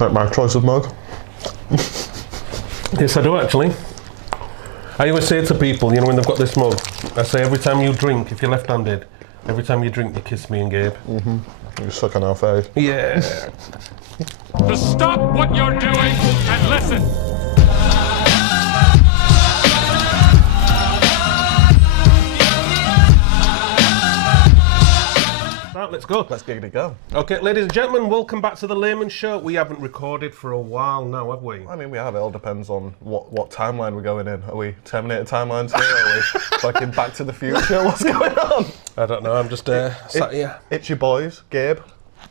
Like my choice of mug. Yes, I do actually. I always say to people, you know, when they've got this mug, I say every time you drink, if you're left-handed, every time you drink, you kiss me and Gabe. Mm-hmm. You suck on our face. Yeah. Just stop what you're doing and listen. Right, let's go. Let's give it a go. Okay, ladies and gentlemen, welcome back to the Laymen Show. We haven't recorded for a while now, have we? I mean, we have. It all depends on what timeline we're going in. Are we Terminator timelines here? Are we fucking Back to the Future? What's going on? I don't know, I'm just sat here. It's your boys, Gabe.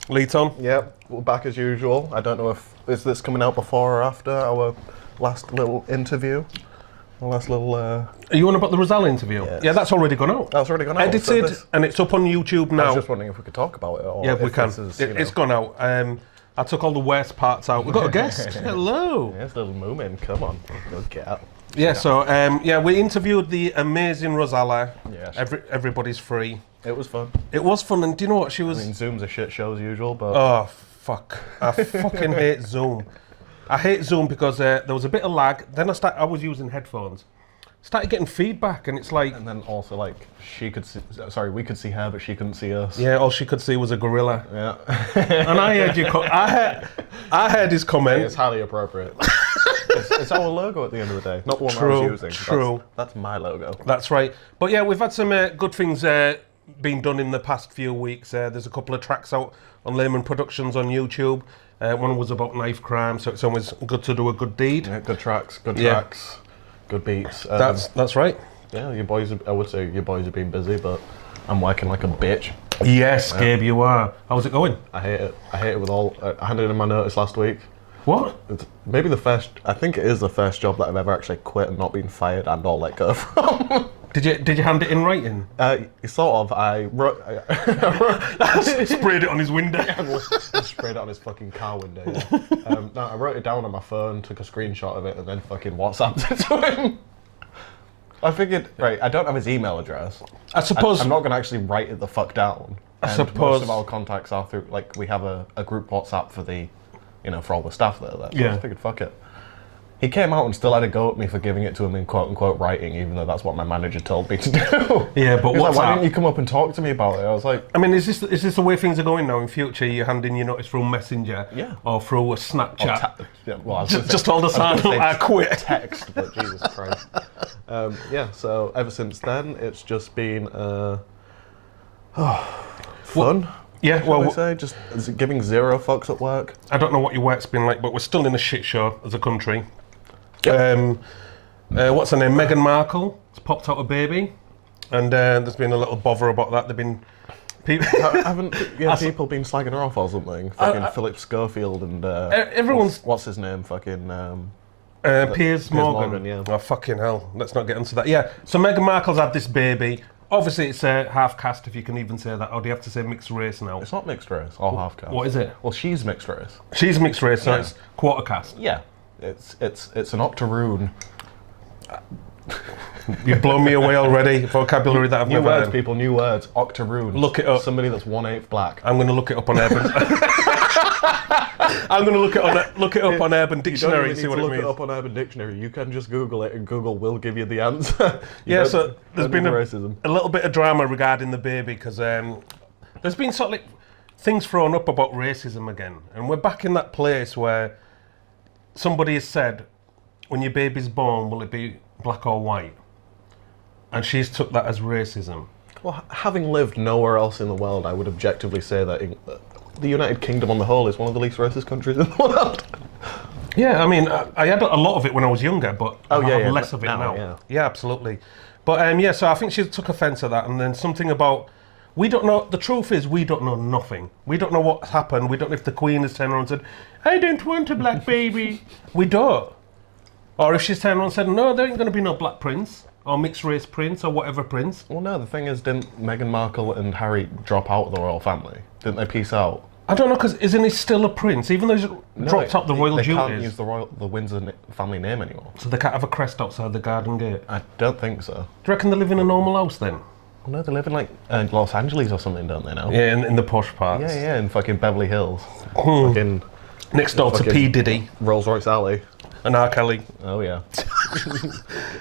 Leeton. Yep, we're back as usual. I don't know if is this coming out before or after our last little interview. Our last little... Are you on about the Rosal interview? Yes. Yeah, that's already gone out. That's already gone out. Edited, and it's up on YouTube now. I was just wondering if we could talk about it. Or yeah, if we can. It's gone out. I took all the worst parts out. We've got a guest. Hello. Yes, little Moomin. Come on. Good cat. Yeah, so, we interviewed the amazing Rosala. Yes. Everybody's free. It was fun. It was fun, and do you know what she was... I mean, Zoom's a shit show as usual, but... Oh, fuck. I fucking hate Zoom. I hate Zoom because there was a bit of lag. Then I was using headphones. Started getting feedback, and it's like... And then also, like, we could see her, but she couldn't see us. Yeah, all she could see was a gorilla. Yeah. And I heard I heard his comment. It's highly appropriate. it's our logo at the end of the day, not the one I was using. True. That's my logo. That's right. But yeah, we've had some good things being done in the past few weeks. There's a couple of tracks out on Laymen Productions on YouTube. One was about knife crime, so it's always good to do a good deed. Yeah, good tracks. Good beats. That's right. Yeah, I would say your boys have been busy, but I'm working like a bitch. Yes, Gabe, you are. How's it going? I hate it. I hate it with all... I handed in my notice last week. What? It's maybe I think it is the first job that I've ever actually quit and not been fired and or let go from. Did you hand it in writing? Sort of. I wrote sprayed it on his window. I sprayed it on his fucking car window. Yeah. No, I wrote it down on my phone, took a screenshot of it, and then fucking WhatsApped it to him. I figured, right, I don't have his email address. I suppose... I'm not going to actually write it the fuck down. I suppose... Most of our contacts are through, like, we have a group WhatsApp for the, for all the staff there. So yeah. I figured, fuck it. He came out and still had a go at me for giving it to him in quote-unquote writing, even though that's what my manager told me to do. Yeah, but what's like, why didn't you come up and talk to me about it? I was like... I mean, is this the way things are going now in future? You're handing your notice through Messenger? Yeah. Or through a Snapchat? Just all the sign, I quit. Text, but Jesus Christ. Yeah, so ever since then, it's just been... fun. Yeah, well... Say? Just giving zero fucks at work. I don't know what your work's been like, but we're still in a shit show as a country. Yep. What's her name? Meghan Markle has popped out a baby, and there's been a little bother about that. There've been people haven't people been slagging her off or something? Fucking Philip Schofield and everyone's what's his name? Fucking Piers Morgan. Yeah. Oh fucking hell! Let's not get into that. Yeah. So Meghan Markle's had this baby. Obviously, it's half caste, if you can even say that. Or do you have to say mixed race now? It's not mixed race or half caste. What is it? Well, she's mixed race. She's mixed race, so it's quarter caste. Yeah. It's an octoroon. You've blown me away already. Vocabulary that I've never heard. New words, people. New words. Octoroon. Look it up. Somebody that's 1/8 black. I'm going to look it up on Urban. I'm going to look it up on Urban Dictionary and see what it means. Look it up on Urban Dictionary. You can just Google it, and Google will give you the answer. So there's been a little bit of drama regarding the baby because there's been sort of like things thrown up about racism again, and we're back in that place where somebody has said, when your baby's born, will it be black or white? And she's took that as racism. Well, having lived nowhere else in the world, I would objectively say that the United Kingdom on the whole is one of the least racist countries in the world. Yeah, I mean, I had a lot of it when I was younger, but I have less of it now. Yeah, absolutely. But so I think she took offence at that, and then something about, we don't know, the truth is we don't know nothing. We don't know what happened. We don't know if the Queen has turned around and said, I don't want a black baby. We don't. Or if she's turned around and said, no, there ain't going to be no black prince, or mixed race prince, or whatever prince. Well, no, the thing is, didn't Meghan Markle and Harry drop out of the royal family? Didn't they peace out? I don't know, because isn't he still a prince, even though he's dropped out the royal duties? They can't use the Windsor family name anymore. So they can't have a crest outside the garden gate? I don't think so. Do you reckon they live in a normal house then? Well, no, they live in like Los Angeles or something, don't they now? Yeah, in the posh parts. Yeah, in fucking Beverly Hills. Fucking Next door to P. Diddy. Rolls Royce Alley. And R. Kelly. Oh, yeah.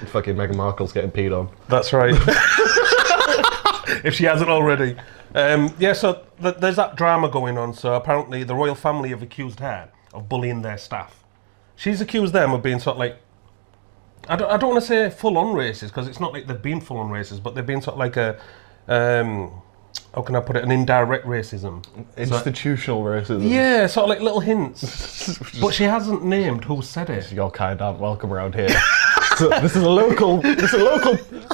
Fucking Meghan Markle's getting peed on. That's right. If she hasn't already. So there's that drama going on. So apparently the royal family have accused her of bullying their staff. She's accused them of being sort of like, I don't want to say full-on racist, because it's not like they've been full-on racist, but they've been sort of like a, how can I put it, an indirect racism. Institutional racism. Yeah, sort of like little hints. But she hasn't named who said it. Your kind aren't welcome around here. This is a local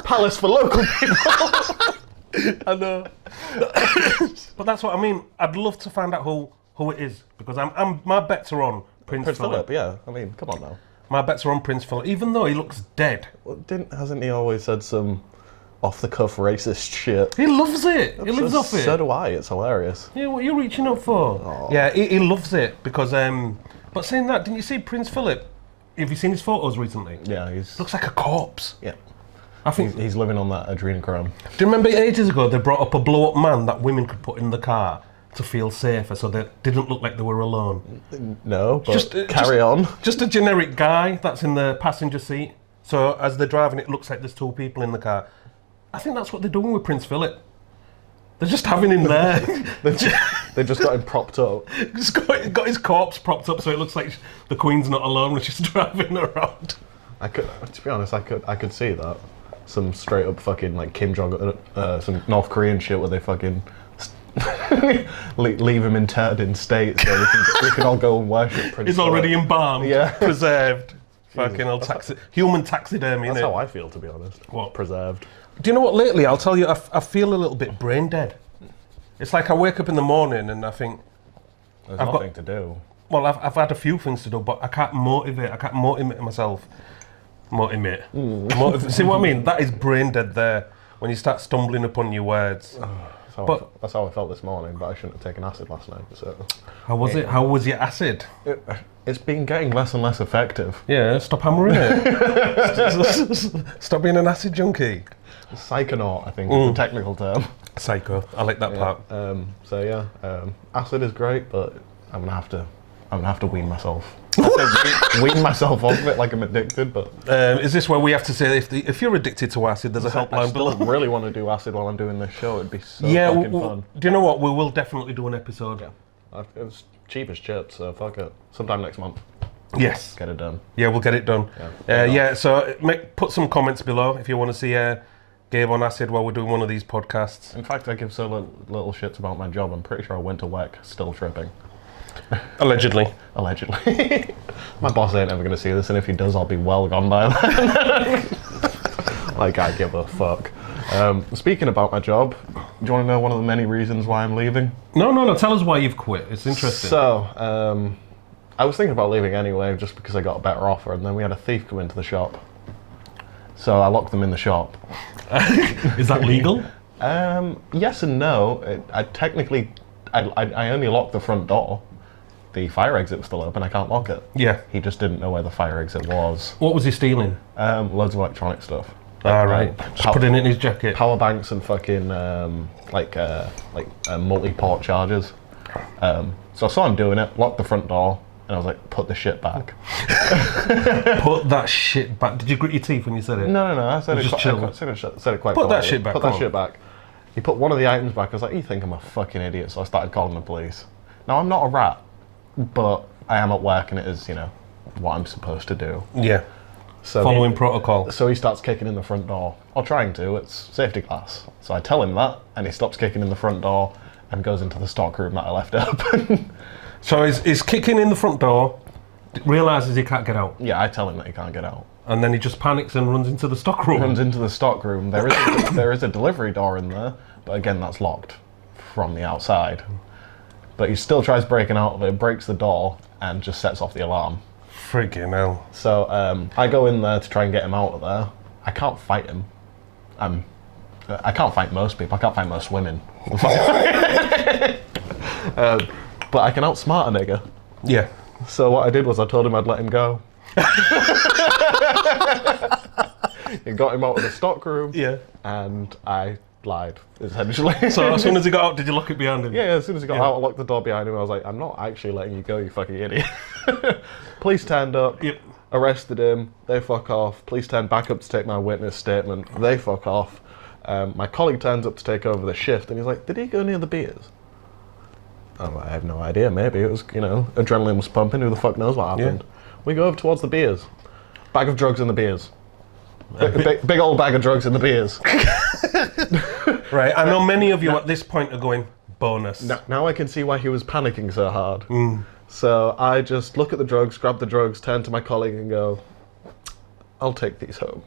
palace for local people. I know. But that's what I mean. I'd love to find out who it is, because my bets are on Prince Philip. Yeah, I mean, come on now. My bets are on Prince Philip, even though he looks dead. Well, hasn't he always said some off-the-cuff racist shit? He loves it. He lives off it. So do I. It's hilarious. Yeah, what are you reaching up for? Aww. Yeah, he loves it because. But saying that, didn't you see Prince Philip? Have you seen his photos recently? Yeah, looks like a corpse. Yeah. I think he's living on that adrenochrome. Do you remember ages ago they brought up a blow-up man that women could put in the car to feel safer, so they didn't look like they were alone? No, but carry on. Just a generic guy that's in the passenger seat. So as they're driving, it looks like there's two people in the car. I think that's what they're doing with Prince Philip. They're just having him there. They just got him propped up. Just got his corpse propped up so it looks like the Queen's not alone when she's driving around. To be honest, I could see that. Some straight up fucking like Kim Jong, some North Korean shit where they fucking leave him interred in state so we can all go and worship Prince. He's already embalmed, yeah, preserved. Fucking old human taxidermy. That's how I feel, to be honest. What? Preserved. Do you know what? Lately, I'll tell you, I feel a little bit brain dead. It's like I wake up in the morning and I think there's nothing to do. Well, I've had a few things to do, but I can't motivate myself. Motivate. See what I mean? That is brain dead there when you start stumbling upon your words. That's how I felt this morning, but I shouldn't have taken acid last night. So. How was it? How was your acid? It's been getting less and less effective. Yeah, stop hammering it. Stop being an acid junkie. Psychonaut, I think, is the technical term. Psycho. I like that part. Acid is great, but I'm gonna have to wean myself. Wean myself off of it like I'm addicted, but... is this where we have to say if you're addicted to acid, there's a helpline below? I still really want to do acid while I'm doing this show. It'd be so fucking fun. Do you know what? We will definitely do an episode. Yeah. It was cheap as chips, so fuck it. Sometime next month. Yes. Get it done. Yeah, we'll get it done. So put some comments below if you want to see Gabe on acid while we're doing one of these podcasts. In fact, I give so little shits about my job, I'm pretty sure I went to work still tripping. Allegedly. My boss ain't ever going to see this, and if he does, I'll be well gone by then. Like, I give a fuck. Speaking about my job, do you want to know one of the many reasons why I'm leaving? No. Tell us why you've quit. It's interesting. So, I was thinking about leaving anyway, just because I got a better offer, and then we had a thief come into the shop. So I locked them in the shop. Is that legal? Yes and no. I only locked the front door. The fire exit was still open. I can't lock it. Yeah. He just didn't know where the fire exit was. What was he stealing? Loads of electronic stuff. Right. Just putting it in his jacket. Power banks and fucking multi-port chargers. So I saw him doing it. Locked the front door. And I was like, put the shit back. Put that shit back. Did you grit your teeth when you said it? No. I said it quite Put that shit back. Put that shit back. He put one of the items back. I was like, you think I'm a fucking idiot? So I started calling the police. Now, I'm not a rat, but I am at work and it is, what I'm supposed to do. Yeah. So following protocol. So he starts kicking in the front door. Or trying to. It's safety glass. So I tell him that, and he stops kicking in the front door and goes into the stock room that I left open. So he's kicking in the front door, realises he can't get out. Yeah, I tell him that he can't get out. And then he just panics and runs into the stock room. There is a delivery door in there, but again, that's locked from the outside. But he still tries breaking out of it, breaks the door, and just sets off the alarm. Freaking hell. So I go in there to try and get him out of there. I can't fight him. I can't fight most people. I can't fight most women. But I can outsmart a nigga. Yeah. So what I did was I told him I'd let him go. It got him out of the stock room. Yeah. And I lied, essentially. So as soon as he got out, did you lock it behind him? Yeah, as soon as he got out, I locked the door behind him. I was like, I'm not actually letting you go, you fucking idiot. Police turned up, arrested him, they fuck off. Police turned back up to take my witness statement, they fuck off. My colleague turns up to take over the shift, and he's like, did he go near the beers? I'm like, I have no idea, maybe. It was, adrenaline was pumping, who the fuck knows what happened. Yeah. We go over towards the beers. Bag of drugs in the beers. Big old bag of drugs in the beers. Right, I know many of you at this point are going, bonus. Now I can see why he was panicking so hard. So I just look at the drugs, grab the drugs, turn to my colleague and go, I'll take these home.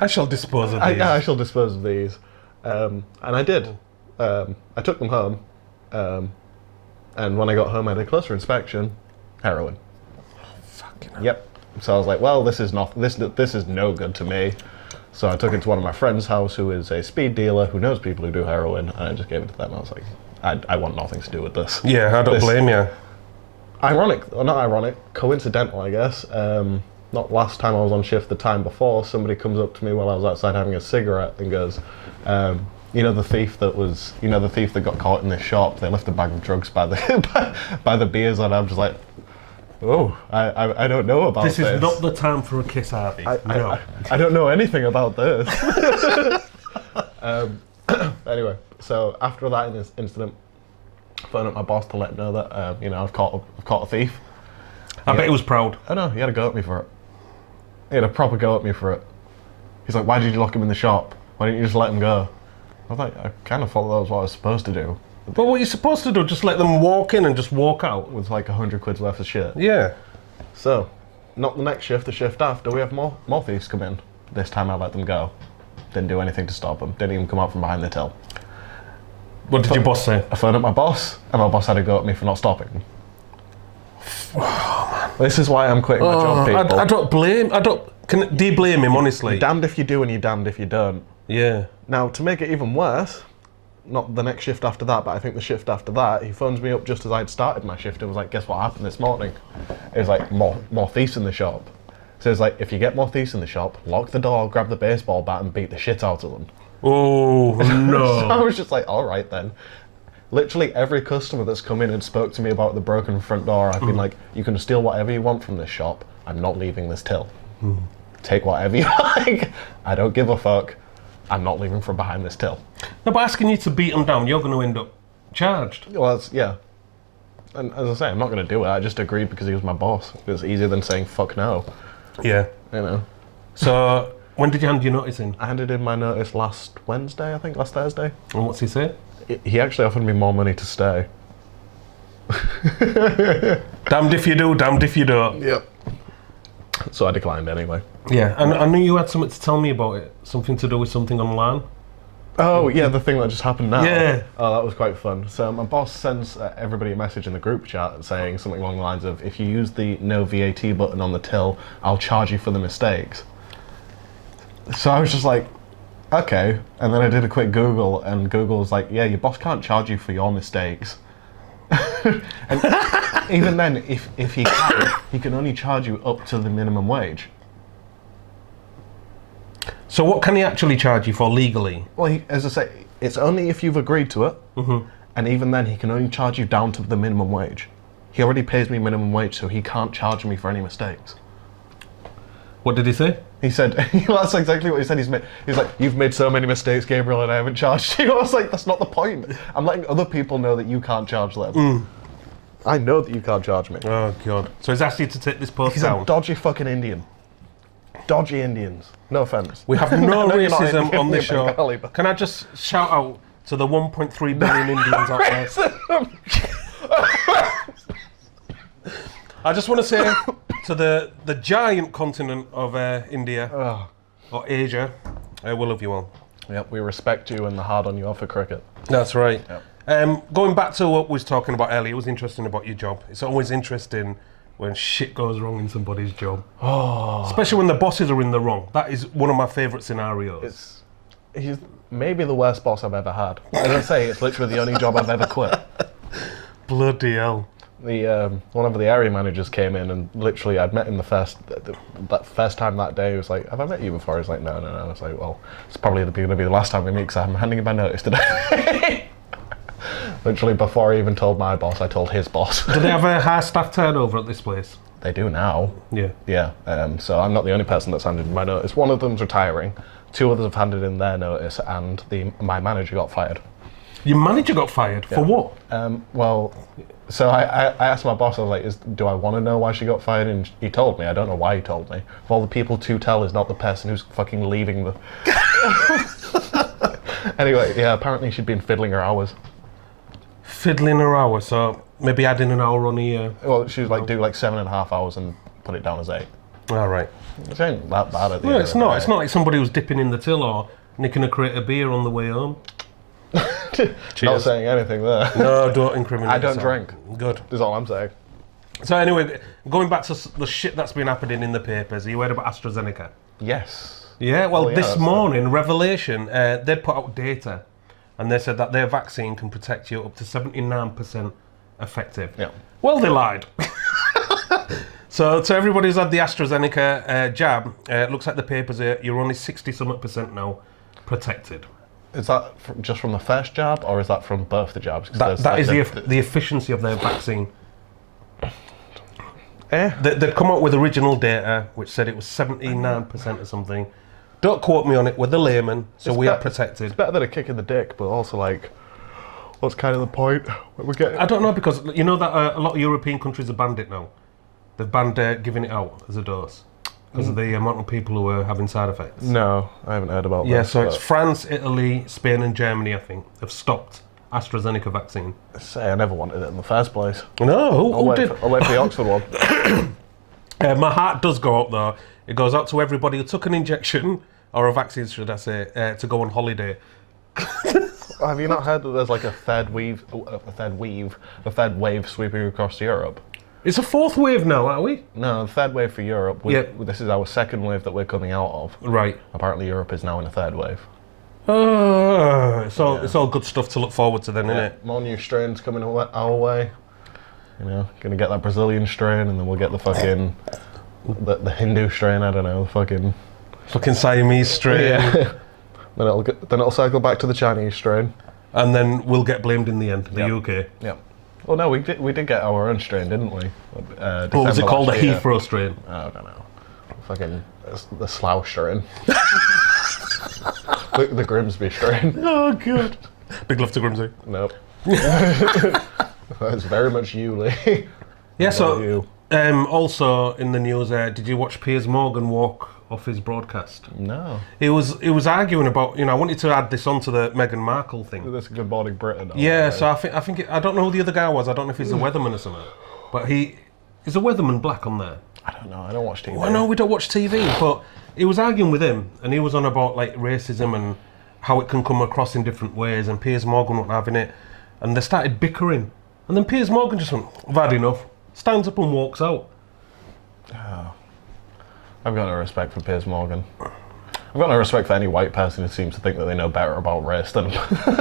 I shall dispose of these. I shall dispose of these. And I did. I took them home. And when I got home, I did a closer inspection. Heroin. Fucking hell. Yep. So I was like, well, this is no good to me. So I took it to one of my friend's house, who is a speed dealer, who knows people who do heroin, and I just gave it to them. I was like, I want nothing to do with this. Yeah, I don't blame you. Coincidental, I guess. Not last time I was on shift, the time before, somebody comes up to me while I was outside having a cigarette and goes, the thief that got caught in this shop, they left a bag of drugs by the beers, and I'm just like, oh, I don't know about this. This is not the time for a kiss, Harvey. No. I don't know anything about this. Anyway, so after that incident, I phoned up my boss to let him know that I've caught a thief. I bet he was proud. Oh no, he had a go at me for it. He had a proper go at me for it. He's like, why did you lock him in the shop? Why didn't you just let him go? I was like, I kind of thought that was what I was supposed to do. But what are you supposed to do? Just let them walk in and just walk out? With like 100 quid's worth of shit. Yeah. So, not the next shift, the shift after, we have more thieves come in. This time I let them go. Didn't do anything to stop them. Didn't even come out from behind the till. What did your boss say? I phoned up my boss, and my boss had a go at me for not stopping. Oh, man. This is why I'm quitting my job, people. I don't blame... do you blame him, honestly? You're damned if you do and you're damned if you don't. Yeah. Now, to make it even worse, not the next shift after that, but I think the shift after that, he phones me up just as I'd started my shift and was like, guess what happened this morning? It was like, more thieves in the shop. So it's like, if you get more thieves in the shop, lock the door, grab the baseball bat and beat the shit out of them. Oh, no. So I was just like, all right then. Literally every customer that's come in and spoke to me about the broken front door, I've been like, you can steal whatever you want from this shop. I'm not leaving this till. Take whatever you like. I don't give a fuck. I'm not leaving from behind this till. No, but asking you to beat them down, you're going to end up charged. Well, yeah. And as I say, I'm not going to do it. I just agreed because he was my boss. It was easier than saying fuck no. Yeah. So, when did you hand your notice in? I handed in my notice last Wednesday, I think, last Thursday. And what's he say? He actually offered me more money to stay. Damned if you do, damned if you don't. Yep. So I declined anyway. Yeah, and I knew you had something to tell me about it. Something to do with something online. Oh, yeah, the thing that just happened now. Yeah. Oh, that was quite fun. So my boss sends everybody a message in the group chat saying something along the lines of, if you use the no VAT button on the till, I'll charge you for the mistakes. So I was just like, okay. And then I did a quick Google, and Google was like, yeah, your boss can't charge you for your mistakes. And even then, if he can only charge you up to the minimum wage. So what can he actually charge you for legally? Well, as I say, it's only if you've agreed to it, and even then he can only charge you down to the minimum wage. He already pays me minimum wage, so he can't charge me for any mistakes. What did he say? He said, that's exactly what he said. He's like, you've made so many mistakes, Gabriel, and I haven't charged you. I was like, that's not the point. I'm letting other people know that you can't charge them. I know that you can't charge me. Oh, God. So he's asked you to take this post down? He's a dodgy fucking Indian. Dodgy Indians. No offence. We have no racism on this show. Can I just shout out to the 1.3 billion Indians out there? I just want to say to the giant continent of India, or Asia, we love you all. Yep, we respect you and the hard on you are for cricket. That's right. Yep. Going back to what we was talking about earlier, it was interesting about your job. It's always interesting when shit goes wrong in somebody's job. Especially when the bosses are in the wrong. That is one of my favourite scenarios. He's maybe the worst boss I've ever had. As I say, it's literally the only job I've ever quit. Bloody hell. one of the area managers came in and literally I'd met him that first time that day. He was like, "Have I met you before?" He's like, "No." I was like, "Well, it's probably going to be the last time we meet because I'm handing in my notice today." Literally before I even told my boss, I told his boss. Do they have a high staff turnover at this place? They do now. Yeah. Yeah. So I'm not the only person that's handed in my notice. One of them's retiring. 2 others have handed in their notice, and my manager got fired. Your manager got fired? Yeah. For what? Well, so I asked my boss, I was like, do I want to know why she got fired? And he told me. I don't know why he told me. Of all the people to tell is not the person who's fucking leaving the... Anyway, yeah, apparently she'd been fiddling her hours. Fiddling her hours, so maybe adding an hour on here. Well, she was like, do like 7.5 hours and put it down as 8. All right. Which ain't that bad at the Well, end it's of the not. day. It's not like somebody who's dipping in the till or nicking a crate of beer on the way home. Not saying anything there. No, don't incriminate I don't yourself. drink. Good. Is all I'm saying. So anyway, going back to the shit that's been happening in the papers, you heard about AstraZeneca? Yes. Yeah, well, yeah, this that's morning, Revelation, they'd put out data, and they said that their vaccine can protect you up to 79% effective. Yeah. Well, they lied. So to everybody who's had the AstraZeneca jab, it looks like the papers are you're only 60-something% now protected. Is that just from the first jab, or is that from both the jabs? That is the efficiency of their vaccine. They'd come up with original data, which said it was 79% or something. Don't quote me on it, we're the laymen, so we are protected. It's better than a kick in the dick, but also like, what's kind of the point? We're getting... I don't know, because you know that a lot of European countries have banned it now. They've banned giving it out as a dose because of the amount of people who are having side effects. No, I haven't heard about that. Yeah, so it's France, Italy, Spain and Germany, I think, have stopped AstraZeneca vaccine. Say, I never wanted it in the first place. No, I'll wait for the Oxford one. My heart does go out though. It goes out to everybody who took an injection, or a vaccine should I say, to go on holiday. Have you not heard that there's like a third wave sweeping across Europe? It's a 4th wave now, are we? No, the third wave for Europe. This is our 2nd wave that we're coming out of. Right. Apparently Europe is now in a 3rd wave. It's all good stuff to look forward to then, isn't it? More new strains coming our way. You know, gonna get that Brazilian strain, and then we'll get the fucking the Hindu strain. I don't know, fucking Siamese strain. Yeah. then it'll cycle back to the Chinese strain, and then we'll get blamed in the end. The UK. Yeah. Well, no, we did get our own strain, didn't we? What was it called? The Heathrow strain? I don't know. Fucking the Slough strain. the Grimsby strain. Oh, good. Big love to Grimsby. Nope. It's very much you, Lee. Yeah, so also in the news, did you watch Piers Morgan walk off his broadcast? No. He was arguing about, I wanted to add this onto the Meghan Markle thing. This Good Morning Britain. Yeah, so I think I don't know who the other guy was. I don't know if he's a weatherman or something. But is a weatherman black on there? I don't know. I don't watch TV. Well, no, we don't watch TV. But he was arguing with him, and he was on about like racism and how it can come across in different ways. And Piers Morgan wasn't having it, and they started bickering. And then Piers Morgan just went, "I've had enough." Stands up and walks out. Oh. I've got no respect for Piers Morgan. I've got no respect for any white person who seems to think that they know better about race than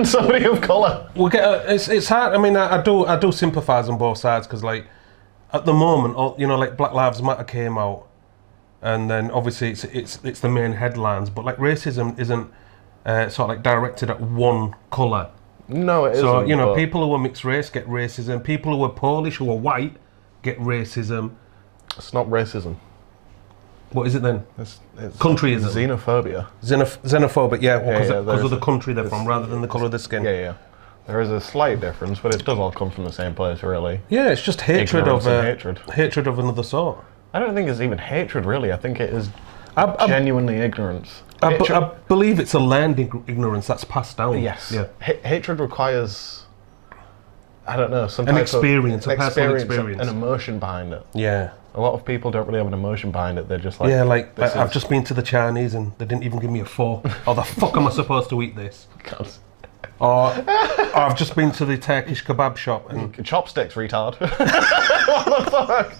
somebody of colour. It's hard. I mean, I do sympathise on both sides because, like, at the moment, like Black Lives Matter came out, and then obviously it's the main headlines. But like racism isn't sort of like directed at one colour. No, it isn't. So people who are mixed race get racism. People who are Polish who are white get racism. It's not racism. What is it then? It's countryism. Xenophobia. Xenophobic, yeah, because of the a- country they're from, rather than the colour of their skin. Yeah. There is a slight difference, but it does all come from the same place, really. Yeah, it's just hatred Ignorance of and hatred of another sort. I don't think it's even hatred, really. I think it is genuinely ignorance. I believe it's a learned ignorance that's passed down. Yes. Yeah. Hatred requires, I don't know, some An type experience, of a personal experience. an emotion behind it. Yeah. A lot of people don't really have an emotion behind it. They're just like, I've just been to the Chinese and they didn't even give me a fork. Or the fuck am I supposed to eat this? God. Or I've just been to the Turkish kebab shop and Chopsticks, retard. What the fuck?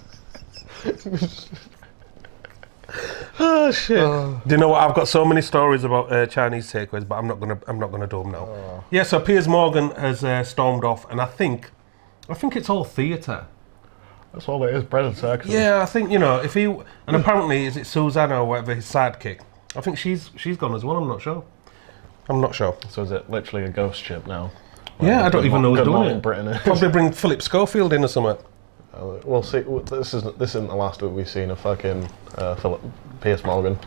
oh shit! Do you know what? I've got so many stories about Chinese takeaways, but I'm not gonna do them now. Yeah. So Piers Morgan has stormed off, and I think it's all theatre. That's all it is, bread and sex. Yeah, I think, if he... And apparently, is it Susanna or whatever, his sidekick? I think she's gone as well, I'm not sure. So is it literally a ghost ship now? Yeah, I don't even know who's doing it. Britain is. Probably bring Philip Schofield in or something. We'll see. This isn't the last we've seen of fucking Piers Morgan.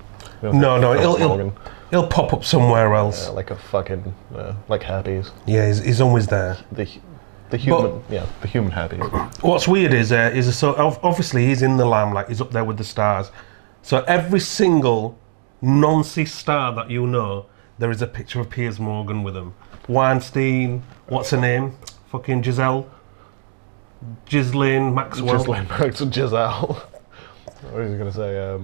No, he'll pop up somewhere else. Like a fucking like herpes. Yeah, he's always there. The human herpes. What's weird is obviously he's in the limelight. He's up there with the stars. So every single non-C star that you know, there is a picture of Piers Morgan with him. Weinstein, what's her name? Fucking Ghislaine Maxwell. Giselle. What was he gonna say?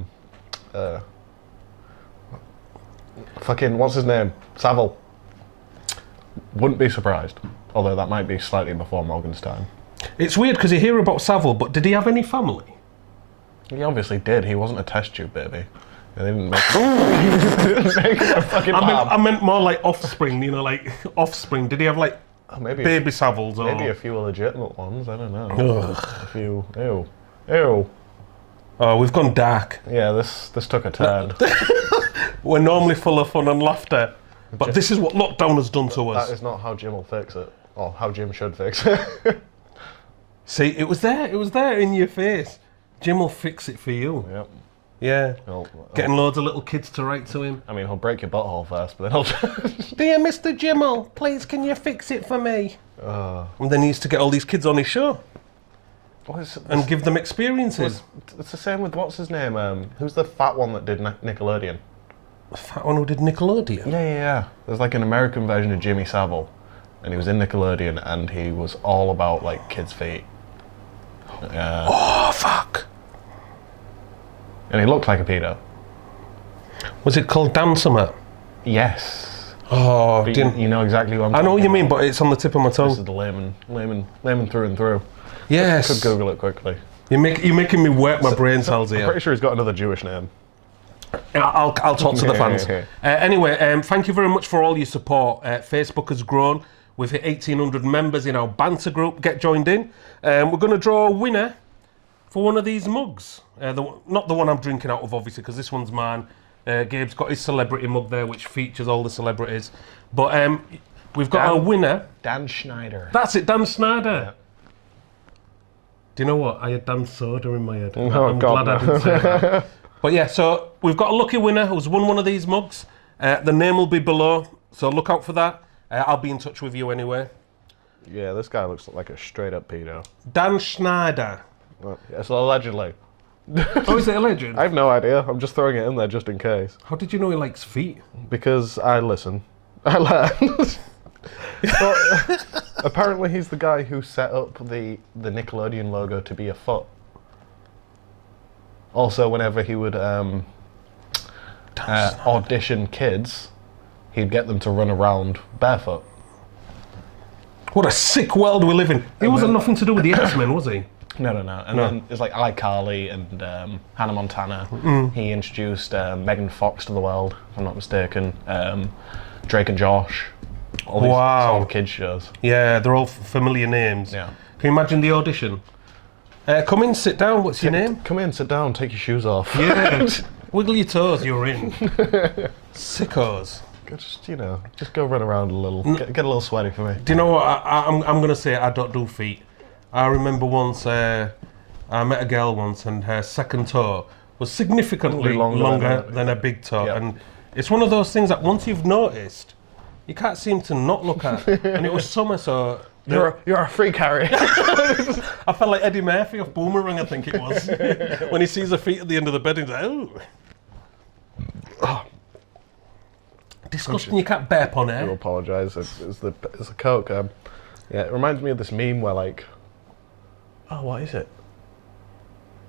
Fucking what's his name? Savile. Wouldn't be surprised. Although that might be slightly before Morgan's time. It's weird because you hear about Savile, but did he have any family? He obviously did. He wasn't a test tube baby. They didn't make him a fucking lab. I meant more like offspring, like offspring. Did he have like baby Saviles? Or... Maybe a few legitimate ones, I don't know. A few, ew. Oh, we've gone dark. Yeah, this took a turn. We're normally full of fun and laughter, but this is what lockdown has done to us. That is not how Jim will fix it, or how Jim should fix it. See, it was there in your face. Jim will fix it for you. Yep. Yeah. Getting loads of little kids to write to him. I mean, he'll break your butthole first, but then he'll... Dear Mr. Jimmel, please can you fix it for me? And then he used to get all these kids on his show. And give them experiences. It's the same with, what's his name? Who's the fat one that did Nickelodeon? The fat one who did Nickelodeon? Yeah. There's like an American version of Jimmy Savile. And he was in Nickelodeon and he was all about like kids' feet. Oh, fuck. And he looked like a pedo. Was it called Dan Summer? Yes. Oh, you know exactly what I'm talking I know what you mean, about. but it's on the tip of my tongue. This is the layman through and through. Yes. Could Google it quickly. You're making me work my brain cells here. I'm pretty sure he's got another Jewish name. I'll talk to the fans. Anyway, thank you very much for all your support. Facebook has grown. We've hit 1,800 members in our banter group. Get joined in. We're going to draw a winner for one of these mugs. Not the one I'm drinking out of, obviously, because this one's mine. Gabe's got his celebrity mug there, which features all the celebrities. But we've got a winner. Dan Schneider. That's it, Dan Schneider. Yeah. Do you know what? I had Dan Soda in my head. I'm glad I didn't say that. But yeah, so we've got a lucky winner who's won one of these mugs. The name will be below, so look out for that. I'll be in touch with you anyway. Yeah, this guy looks like a straight up pedo. Dan Schneider. Well, yes, allegedly. Oh, is it a legend? I have no idea. I'm just throwing it in there just in case. How did you know he likes feet? Because I listen. I learn. But, apparently he's the guy who set up the Nickelodeon logo to be a foot. Also, whenever he would audition kids, he'd get them to run around barefoot. What a sick world we live in. He wasn't nothing to do with the X-Men, was he? No. And then it's like iCarly and Hannah Montana. He introduced Megan Fox to the world, if I'm not mistaken. Drake and Josh. All these sort of kids shows. Yeah, they're all familiar names. Yeah. Can you imagine the audition? Come in, sit down. What's your name? Come in, sit down, take your shoes off. Yeah. Wiggle your toes, you're in. Sickos. Just go run around a little. Get a little sweaty for me. Do you know what? I'm going to say I don't do feet. I remember once I met a girl once and her second toe was significantly longer than her big toe. Yep. And it's one of those things that once you've noticed, you can't seem to not look at. And it was summer, so... You're a freak, Harry. I felt like Eddie Murphy off Boomerang, I think it was. When he sees her feet at the end of the bed, he's like, oh. Disgusting, you can't burp on air. I do apologise, it's the Coke. It reminds me of this meme where like... Oh, what is it?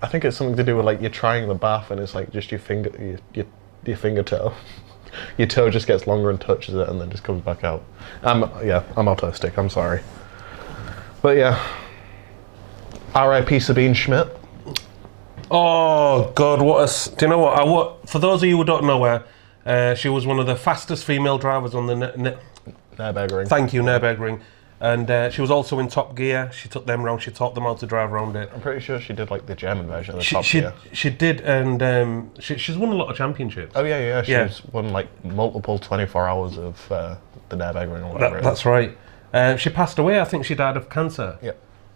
I think it's something to do with like you're trying the bath and it's like just your finger toe. Your toe just gets longer and touches it and then just comes back out. I'm autistic, I'm sorry. But yeah. R.I.P. Sabine Schmidt. Oh God, do you know what? For those of you who don't know her, she was one of the fastest female drivers on the Nürburgring. Nürburgring. Thank you, Nürburgring. And she was also in Top Gear. She took them around. She taught them how to drive around it. I'm pretty sure she did like the German version of the Top Gear. She did, and she's won a lot of championships. Oh yeah. She's won like multiple 24 hours of the Nürburgring or whatever. That's right. She passed away. I think she died of cancer. Yeah.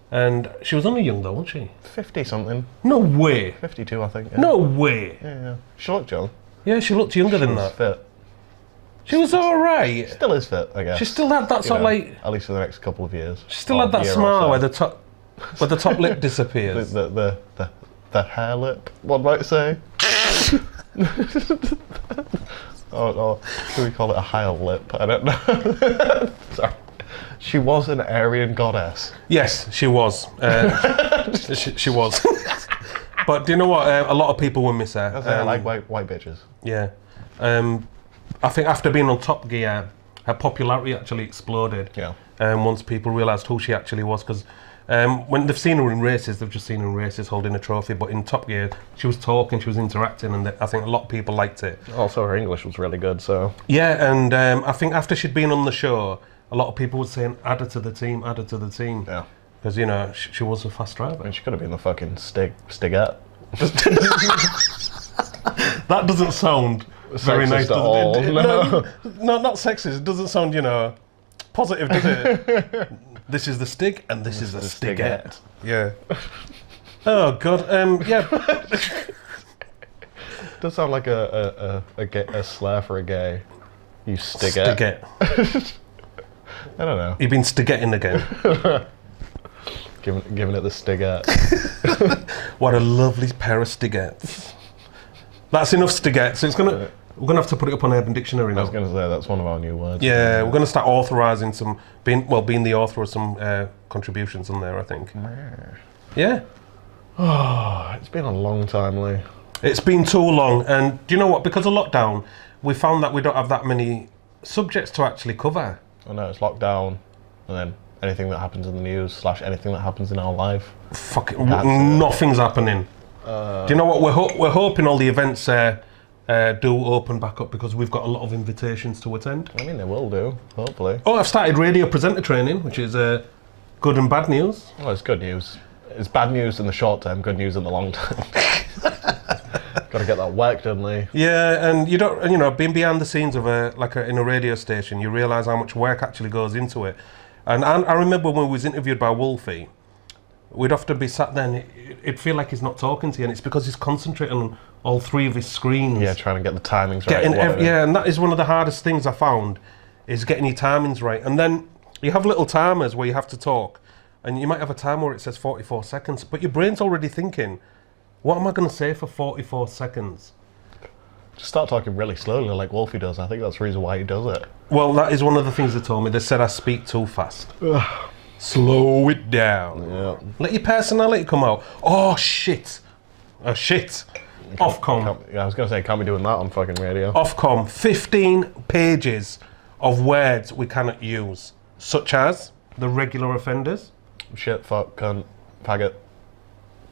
And she was only young though, wasn't she? 50 something. No way. 52, I think. Yeah. No way. Yeah. She looked young. Yeah, she looked younger than that. Fit. She was all right. Still is fit, I guess. She still had that sort of like. At least for the next couple of years. She still had that smile where the top lip disappears. The hair lip. What might I say? or should we call it a higher lip? I don't know. Sorry. She was an Aryan goddess. Yes, she was. She was. But do you know what? A lot of people will miss her. I like white bitches. Yeah. I think after being on Top Gear, her popularity actually exploded. Yeah. Once people realised who she actually was, because when they've seen her in races, they've just seen her in races holding a trophy. But in Top Gear, she was talking, she was interacting, and I think a lot of people liked it. Also, her English was really good, so. Yeah, and I think after she'd been on the show, a lot of people were saying, add her to the team, add her to the team. Yeah. Because, you know, she was a fast driver. I mean, she could have been the fucking Stigette. That doesn't sound very Sexist nice, at all. does it? No. No, not sexist. It doesn't sound, you know, positive, does it? This is the Stig, and this is the Stigette. Yeah. Oh, God. Yeah. Does sound like a slur for a gay. You Stigette. Stigette. I don't know. You've been Stigetting again. Giving it the Stigette. What a lovely pair of Stigettes. That's enough Stigettes. We're gonna have to put it up on Urban Dictionary now. I was going to say that's one of our new words. Yeah, we're gonna start authorising some, being the author of some contributions on there, I think. Yeah. Oh, it's been a long time, Lee. It's been too long, and do you know what? Because of lockdown, we found that we don't have that many subjects to actually cover. I know, it's lockdown, and then anything that happens in the news / anything that happens in our life. Nothing's happening. Do you know what? We're hoping all the events do open back up, because we've got a lot of invitations to attend. I mean, they will do, hopefully. Oh, I've started radio presenter training, which is good and bad news. Well, it's good news. It's bad news in the short term, good news in the long term. Got to get that work done, Lee. Yeah, and being behind the scenes of in a radio station, you realise how much work actually goes into it. And I remember when we was interviewed by Wolfie, we'd often be sat there and it'd feel like he's not talking to you, and it's because he's concentrating on all three of his screens. Yeah, trying to get the timings right. And that is one of the hardest things I found, is getting your timings right. And then you have little timers where you have to talk, and you might have a timer where it says 44 seconds, but your brain's already thinking, what am I going to say for 44 seconds? Just start talking really slowly like Wolfie does. I think that's the reason why he does it. Well, that is one of the things they told me. They said I speak too fast. Slow it down. Yeah. Let your personality come out. Oh, shit. Oh, shit. Ofcom. I was going to say, can't be doing that on fucking radio. Ofcom. 15 pages of words we cannot use, such as the regular offenders. Shit, fuck, cunt, faggot,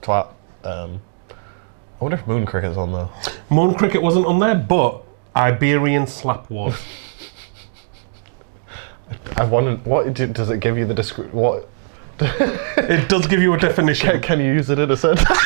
twat. I wonder if Moon Cricket's on there. Moon Cricket wasn't on there, but Iberian Slap was. I wonder, does it give you the description? What? It does give you a definition. Can you use it in a sentence?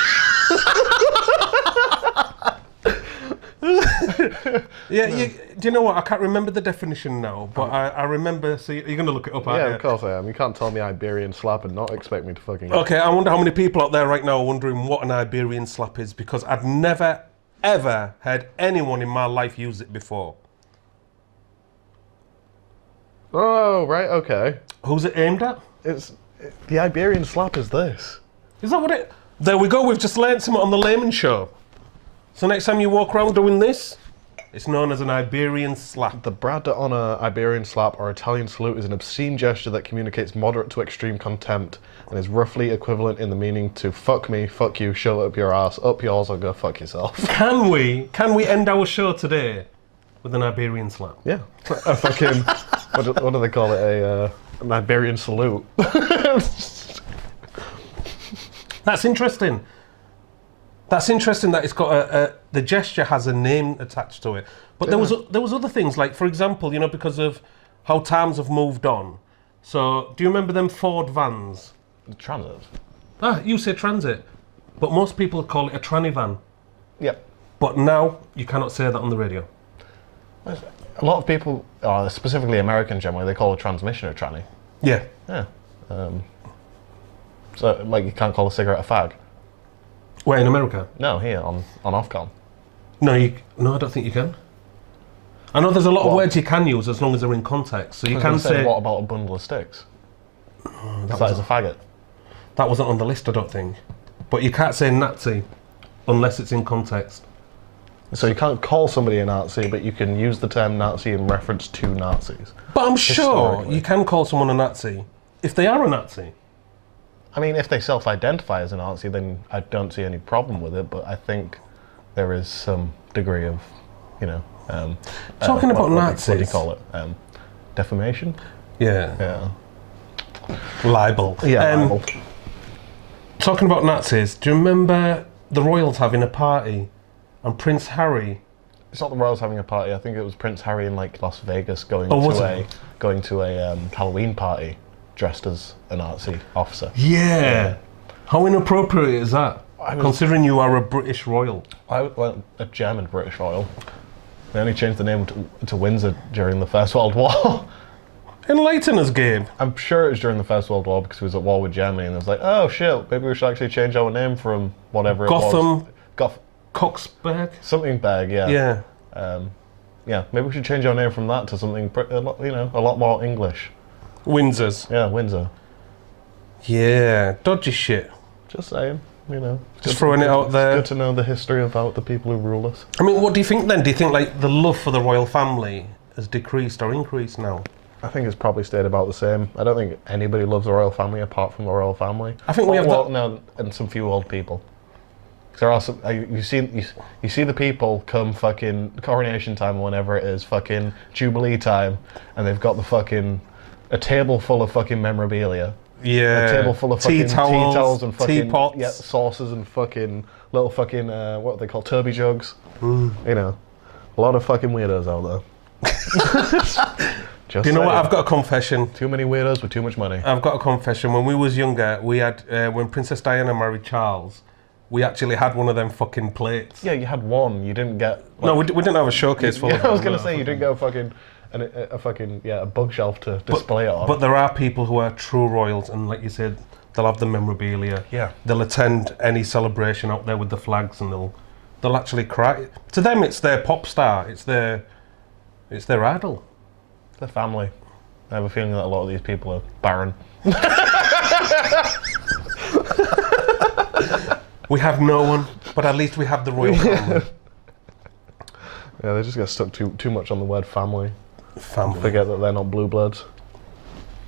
Yeah, do you know what? I can't remember the definition now, but I remember. So you're going to look it up, aren't you? Yeah, of course I am. You can't tell me Iberian Slap and not expect me to fucking... Okay, I wonder how many people out there right now are wondering what an Iberian Slap is, because I've never, ever heard anyone in my life use it before. Oh, right, okay. Who's it aimed at? The Iberian Slap is this. Is that what it... There we go, we've just learnt something on the Laymen show. So next time you walk around doing this, it's known as an Iberian Slap. The brad on a Iberian Slap or Italian salute is an obscene gesture that communicates moderate to extreme contempt and is roughly equivalent in the meaning to fuck me, fuck you, shove up your ass, up yours, or go fuck yourself. Can we end our show today with an Iberian Slap? Yeah. A fucking... what do they call it? An Iberian salute. That's interesting. That's interesting that it's got the gesture has a name attached to it. But there was other things, like, for example, because of how times have moved on, So, do you remember them Ford vans? The Transit. Ah, you say Transit, but most people call it a tranny van. Yep. But now, you cannot say that on the radio. A lot of people, specifically American generally, they call a transmission a tranny. Yeah. Yeah. So, like, you can't call a cigarette a fag. Where, in America? No, here, on Ofcom. No, I don't think you can. I know there's a lot of words you can use as long as they're in context. So you can say... What about a bundle of sticks? That is a faggot. That wasn't on the list, I don't think. But you can't say Nazi unless it's in context. So you can't call somebody a Nazi, but you can use the term Nazi in reference to Nazis. But I'm sure you can call someone a Nazi if they are a Nazi. I mean, if they self-identify as a Nazi, then I don't see any problem with it, but I think there is some degree of, Talking about Nazis... What do you call it? Defamation? Yeah. Yeah. Libel. Yeah, libel. Talking about Nazis, do you remember the royals having a party and Prince Harry... It's not the royals having a party, I think it was Prince Harry in like Las Vegas going to a Halloween party dressed as a Nazi officer. Yeah. How inappropriate is that? Considering you are a British royal. A German British royal. They only changed the name to Windsor during the First World War. Enlighten us, Gabe. I'm sure it was during the First World War because he was at war with Germany and it was like, oh shit, maybe we should actually change our name from whatever it was. Coxberg? Something bag, yeah. Yeah. Yeah, maybe we should change our name from that to something, a lot more English. Windsor's. Yeah, Windsor. Yeah, dodgy shit. Just saying, Just throwing it out there. It's good to know the history about the people who rule us. I mean, what do you think then? Do you think like the love for the royal family has decreased or increased now? I think it's probably stayed about the same. I don't think anybody loves the royal family apart from the royal family. I think we have and some few old people. There are some. You see the people come fucking coronation time or whenever it is, fucking Jubilee time, and they've got a table full of fucking memorabilia. Yeah. A table full of fucking tea towels and fucking teapots. Saucers and fucking little fucking what are they called, Turby jugs. A lot of fucking weirdos out there. Do you know what? I've got a confession. Too many weirdos with too much money. I've got a confession. When we was younger, we had when Princess Diana married Charles, we actually had one of them fucking plates. Yeah, you had one. You didn't get. No, we didn't have a showcase full of them. I was gonna say you didn't get a bookshelf to display it on. But there are people who are true royals, and like you said, they'll have the memorabilia. Yeah. They'll attend any celebration out there with the flags, and they'll actually cry. To them, it's their pop star. It's their idol. The family. I have a feeling that a lot of these people are barren. We have no one, but at least we have the royal family. Yeah, they just get stuck too much on the word family. Family. Forget that they're not blue bloods.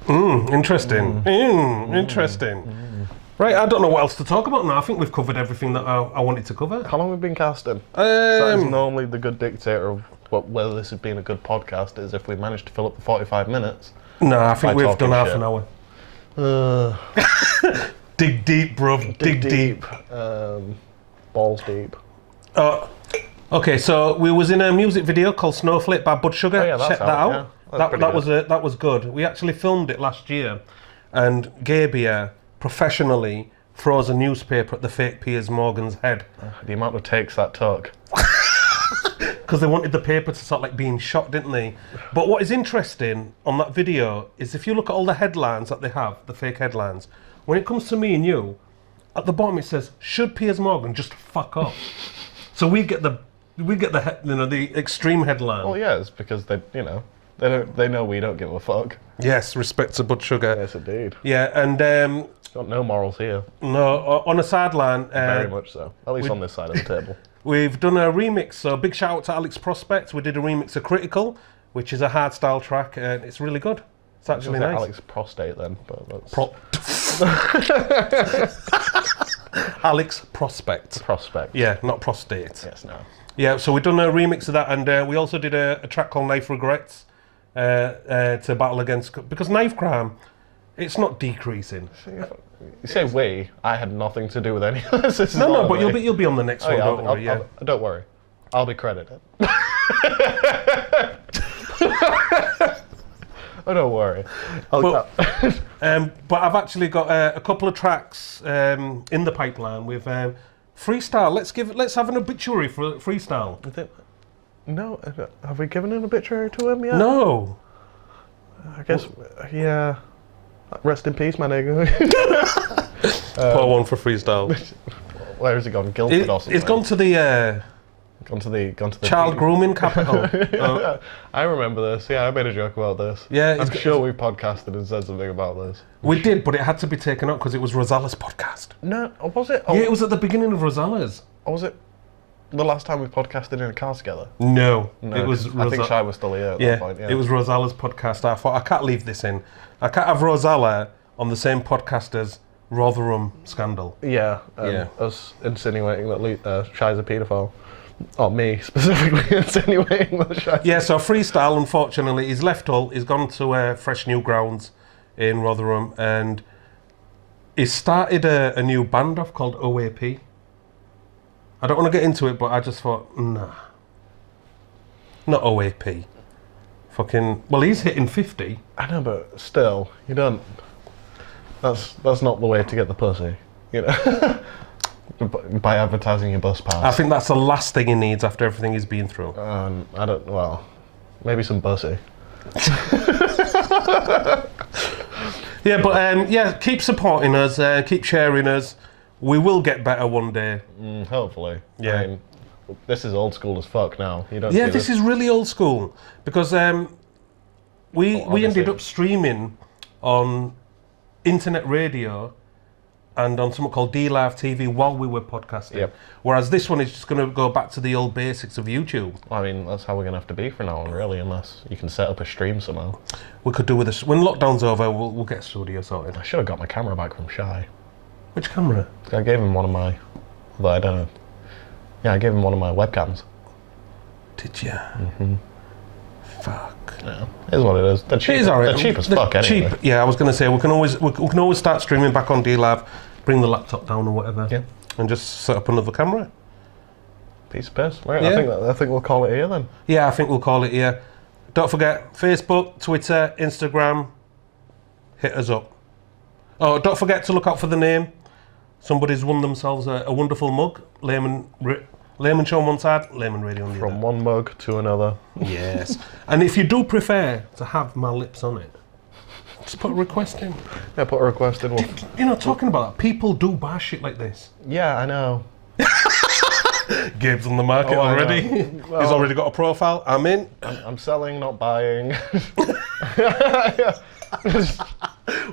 Interesting. Interesting. Right, I don't know what else to talk about now. I think we've covered everything that I wanted to cover. How long have we been casting? That is normally the good dictator of whether this has been a good podcast is if we managed to fill up the 45 minutes. No, I think we've done half an hour. Dig deep, bruv. Dig deep. Balls deep. Okay, so we was in a music video called Snowflake by Bud Sugar. Oh, yeah, Check that out. Yeah. That was good. We actually filmed it last year, and Gabe here professionally throws a newspaper at the fake Piers Morgan's head. The amount of takes that took. Because they wanted the paper to start like being shot, didn't they? But what is interesting on that video is if you look at all the headlines that they have, the fake headlines, when it comes to me and you, at the bottom it says, "Should Piers Morgan just fuck up?" So we get the the extreme headline. Well, yeah, it's because they know we don't give a fuck. Yes, respect to Bud Sugar. Yes, indeed. Yeah, and got no morals here. No, on a sideline. Very much so. At least on this side of the table. We've done a remix, so big shout out to Alex Prospect. We did a remix of Critical, which is a hardstyle track, and it's really good. It's actually nice. Alex Prostate then, but that's... Alex Prospect. Prospect. Yeah, not prostate. Yes, no. Yeah, so we've done a remix of that, and we also did a track called Knife Regrets to battle against, because knife crime, it's not decreasing. You say we, I had nothing to do with any of this. No, but you'll be on the next one, don't worry. Don't worry. I'll be credited. Oh, don't worry. But I've actually got a couple of tracks in the pipeline with freestyle. Let's have an obituary for freestyle. No, have we given an obituary to him yet? No. I guess, yeah. Rest in peace, my nigga. Pour one for freestyle. Where has he gone? Guildford or something? It's gone to the child grooming capital. I remember this. Yeah, I made a joke about this. Yeah, I'm sure we podcasted and said something about this. We did, but it had to be taken up because it was Rosalla's podcast. No, was it? Yeah, it was at the beginning of Rosalla's. Or was it the last time we podcasted in a car together? No, it was. I think Shai was still here at that point. Yeah, it was Rosalla's podcast. I thought I can't leave this in. I can't have Rosalla on the same podcast as Rotherham scandal. Yeah, us insinuating that Shai's a paedophile. Or me specifically insinuating that Shai's... Yeah, so freestyle, unfortunately, he's left Hull. He's gone to fresh new grounds in Rotherham, and he's started a new band off called OAP. I don't want to get into it, but I just thought, nah. Not OAP. Fucking... Well, he's hitting 50. I know, but still, you don't... That's not the way to get the pussy, you know? By advertising your bus pass. I think that's the last thing he needs after everything he's been through. Maybe some pussy. Yeah, but keep supporting us, keep sharing us. We will get better one day. Hopefully. Yeah. I mean, this is old school as fuck now. You don't. Yeah, this is really old school because we ended up streaming on internet radio and on something called D-Live TV while we were podcasting. Yep. Whereas this one is just going to go back to the old basics of YouTube. I mean, that's how we're going to have to be from now on, really, unless you can set up a stream somehow. We could do with this. When lockdown's over, we'll get a studio sorted. I should have got my camera back from Shai. Which camera? I gave him one of my... Well, I don't know. Yeah, I gave him one of my webcams. Did you? Mm-hmm. Fuck. Yeah, it is what it is. They're cheap. They're cheap as fuck, anyway. Cheap. Yeah, I was going to say we can always start streaming back on D-Live, bring the laptop down or whatever, and just set up another camera. Piece of piss. Right, yeah. I think we'll call it here then. Yeah, I think we'll call it here. Don't forget Facebook, Twitter, Instagram. Hit us up. Oh, don't forget to look out for the name. Somebody's won themselves a wonderful mug. Laymen Show on one side, Laymen Radio on the other. From one mug to another. Yes. And if you do prefer to have my lips on it, just put a request in. Yeah, put a request in. You know, talking about that, people do buy shit like this. Yeah, I know. Gabe's on the market already. Well, he's already got a profile. I'm in. I'm selling, not buying.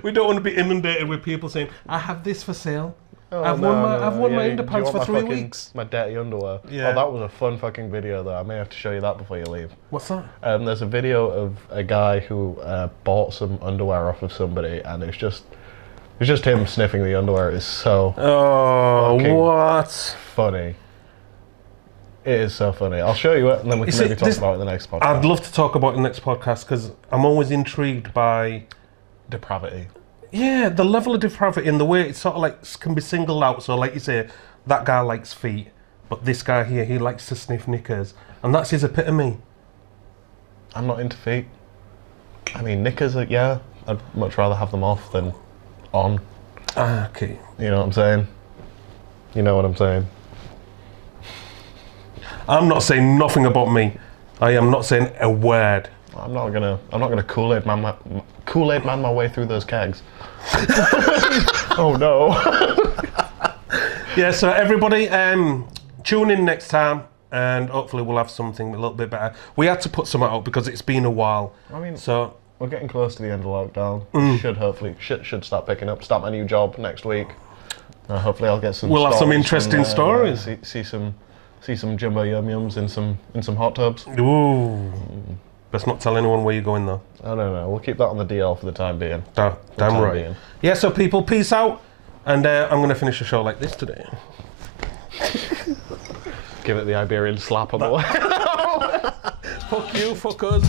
We don't want to be inundated with people saying, I have this for sale. I've worn my underpants for 3 weeks. My dirty underwear. Yeah. Oh, that was a fun fucking video though. I may have to show you that before you leave. What's that? There's a video of a guy who bought some underwear off of somebody, and it's just him sniffing the underwear. It's so what? Funny. It is so funny. I'll show you it, and then we can maybe talk about it in the next podcast. I'd love to talk about it in the next podcast because I'm always intrigued by depravity. Yeah, the level of depravity in the way it sort of like can be singled out. So, like you say, that guy likes feet, but this guy here, he likes to sniff knickers, and that's his epitome. I'm not into feet. I mean, knickers, yeah, I'd much rather have them off than on. Okay. You know what I'm saying? You know what I'm saying? I'm not saying nothing about me. I am not saying a word. I'm not gonna Kool-Aid man my way through those kegs. Oh no. Yeah, so everybody, tune in next time, and hopefully we'll have something a little bit better. We had to put something out because it's been a while. I mean, so we're getting close to the end of lockdown. Should hopefully should start picking up. Start my new job next week. Hopefully I'll get some. We'll have some interesting stories. See some jumbo yum yums in some hot tubs. Ooh. Best not tell anyone where you're going though. I don't know. We'll keep that on the DL for the time being. Damn right. Yeah, so people, peace out. And I'm going to finish the show like this today. Give it the Iberian slap on the way. Fuck you, fuck us.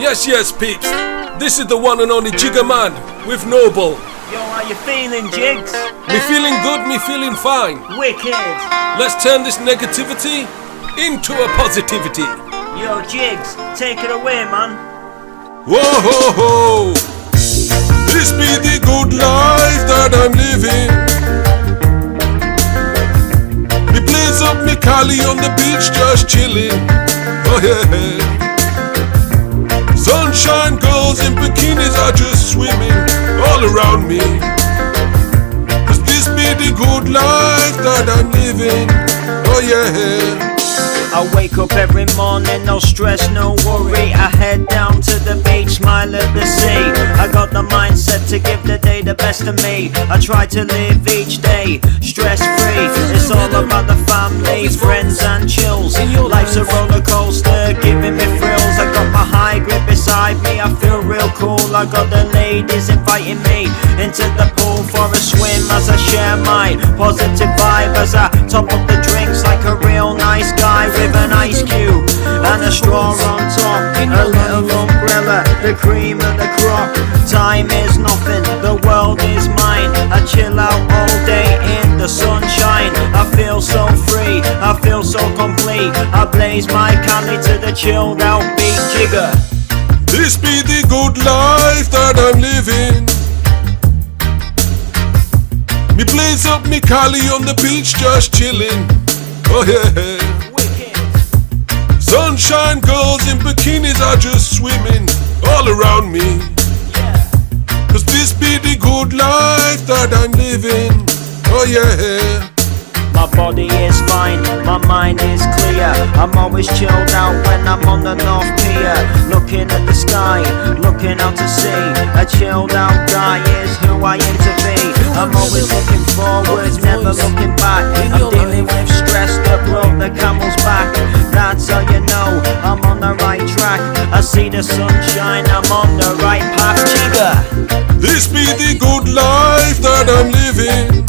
Yes, peeps. This is the one and only Jigger Man with Noble. Yo, how you feeling, Jigs? Me feeling good, me feeling fine. Wicked. Let's turn this negativity into a positivity. Yo, Jigs, take it away, man. Whoa, ho, ho. This be the good life that I'm living. Me blaze up me Cali on the beach just chilling. Oh yeah. Sunshine girls in bikinis are just swimming all around me. 'Cause this be the good life that I'm living. Oh yeah. I wake up every morning, no stress, no worry. I head down to the beach, smile at the sea. I got the mindset to give the day the best of me. I try to live each day stress free. It's all about the family, friends and chills. Life's a roller coaster, giving me thrills. I got my high grip beside me, I feel real cool. I got the ladies inviting me into the pool for a swim as I share my positive vibe. As I top up the drinks like a real nice guy with an ice cube and a straw on top, a little umbrella, the cream of the crop. Time is nothing, the world is mine. I chill out all day in the sunshine. I feel so free, I feel so complete. I blaze my Cali to the chilled out beat. Jigger. This be the good life that I'm living. Me blaze up me Cali on the beach just chilling. Oh yeah. Sunshine girls in bikinis are just swimming all around me. 'Cause this be the good life that I'm living. Oh yeah. My body is fine, my mind is clear. I'm always chilled out when I'm on the North Pier. Looking at the sky, looking out to sea. A chilled out guy is who I aim to be. I'm always looking forward, never looking back. I'm dealing with stress that broke the camel's back. That's how you know I'm on the right track. I see the sunshine, I'm on the right path. Jigger. This be the good life that I'm living.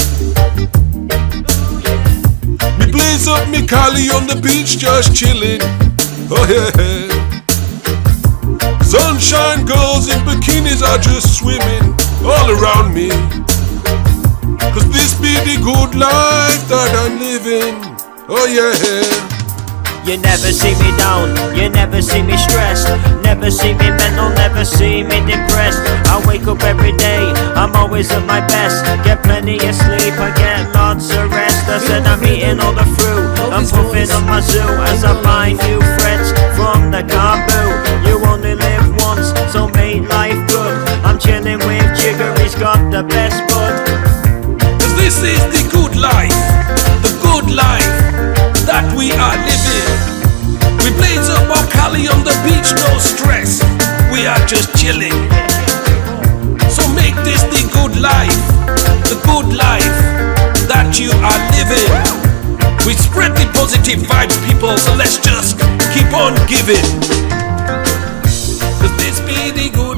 Me blaze up me Cali on the beach just chilling. Oh yeah. Sunshine girls in bikinis are just swimming all around me. 'Cause this be the good life that I'm living. Oh yeah. You never see me down, you never see me stressed. Never see me mental, never see me depressed. I wake up every day, I'm always at my best. Get plenty of sleep, I get lots of rest. I said I'm eating all the fruit, I'm puffing on my zoo as I buy new friends from the car boot. You only live once, so make life good. I'm chilling with Jigger, he's got the best bud. 'Cause this is the good life that we are living. We blaze up our Cali on the beach, no stress. We are just chilling. So make this the good life that you are living. We spread the positive vibes, people, so let's just keep on giving. 'Cause this be the good